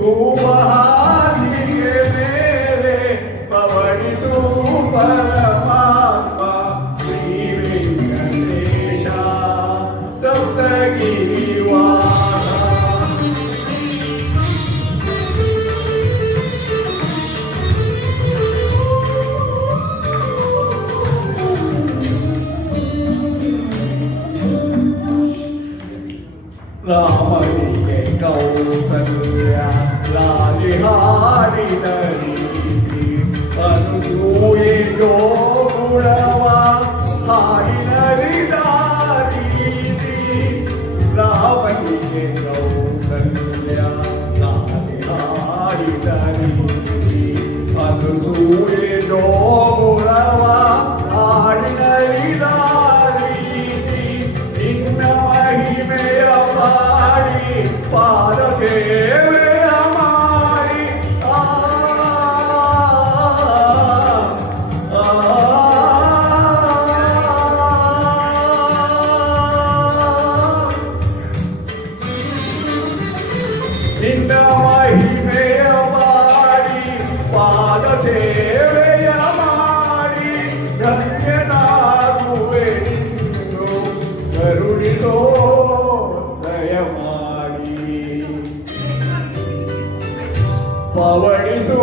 ಹೂವ ಹಾಸಿಗೆ ಮೇಲೆ ಪವಡಿಸು ಪರಮಾತ್ಮ ಶ್ರೀ ವೆಂಕಟೇಶ ಸಪ್ತಗಿರಿವಾಸ. ರಾಮನಿಗೆ ಕೌಸಲ್ಯ ಲಾಲಿ ಹಾಡಿದ ರೀತಿ ಅನುಸೂಯೆ ಗೋಕುಳವ ಹಾಡಿನರಿದ ರೀತಿ. ರಾಮನಿಗೆ ಕೌಸಲ್ಯ ಲಾಲಿ ಹಾಡಿದ ರೀತಿ ಅನುಸೂಯೆ ಗೋಕುಳವ ಹಾಡಿನರಿದ ರೀತಿ. ನಿನ್ನ ಮಹಿಮೆಯ ಪಾಡಿ ಪಾದ ಸೇವೆಯ ಮಾಡಿ ನಿನ್ನ ಮಹಿಮೆಯ ಪಾಡಿ ಪಾದ ಸೇವೆಯ ಮಾಡಿ ಧನ್ಯನಾಗುವೆ ನಿನ್ನು ಕರುಣಿಸೋ ದಯ ಮಾಡಿ. ಪವಡಿಸು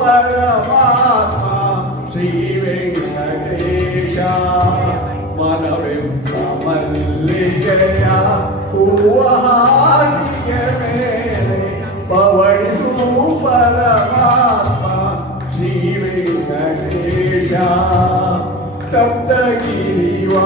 ಪರಮಾತ್ಮ ಶ್ರೀ ವೆಂಕಟೇಶ ಮನವೆಂಬ ಮಲ್ಲಿಗೆಯ ಹೂವ ಹಾಸಿಗೆ ಮೇಲೆ ಪವಡಿಸು ಪರಮಾತ್ಮ ಶ್ರೀ ವೆಂಕಟೇಶ ಸಪ್ತಗಿರಿವಾಸ.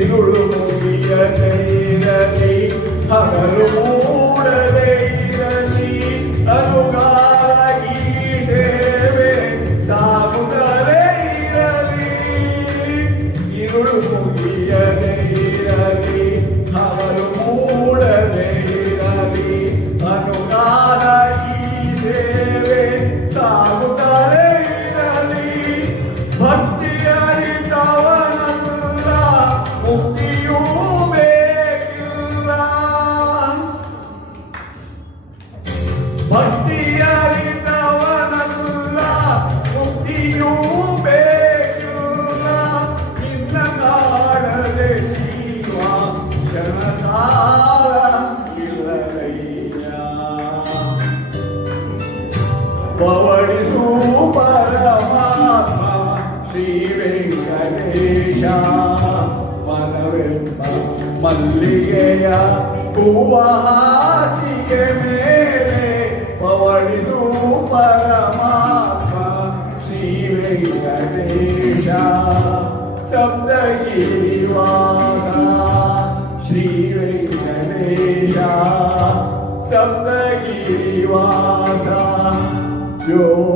ഇരുಳು ಮುಗಿಯದೇ ಇರಲಿ ಹಗಲು ಮೂಡದೇ ಇರಲಿ ಅನುಗಾರಗಿ ಸೇವೆ ಸಾಗುತ್ತಲೇ ಇರಲಿ. ഇരുಳು ಮುಗಿಯದೇ ಇರಲಿ ಹಗಲು ಮೂಡದೇ ಇರಲಿ ಅನುಗಾರಗಿ ಸೇವೆ ಸಾಗುತ್ತಲೇ ಇರಲಿ. ಭಕ್ತಿಯ ಮುಕ್ತಿಯೂ ಬೇಕಿಲ್ಲ. ಭಕ್ತಿಯರಿದ್ದವನಲ್ಲ ಮುಕ್ತಿಯೂ ಬೇಕಿಲ್ಲ. ನಿನ್ನ ಕಾಡದೆ ಜೀವ ಕ್ಷಣಕಾಲ ಇಲ್ಲದಯ್ಯ. ಪವಡಿಸು ಪರಮಾತ್ಮ ಶ್ರೀ ವೆಂಕಟೇಶ ಮನವೆಂಬ ಮಲ್ಲಿಗೆಯ ಹೂವ ಹಾಸಿಗೆ ಮೇಲೆ ಪವಡಿಸು ಪರಮಾತ್ಮ ಶ್ರೀ ವೆಂಕಟೇಶ ಸಪ್ತಗಿರಿವಾಸ. ಶ್ರೀ ವೆಂಕಟೇಶ ಸಪ್ತಗಿರಿವಾಸ.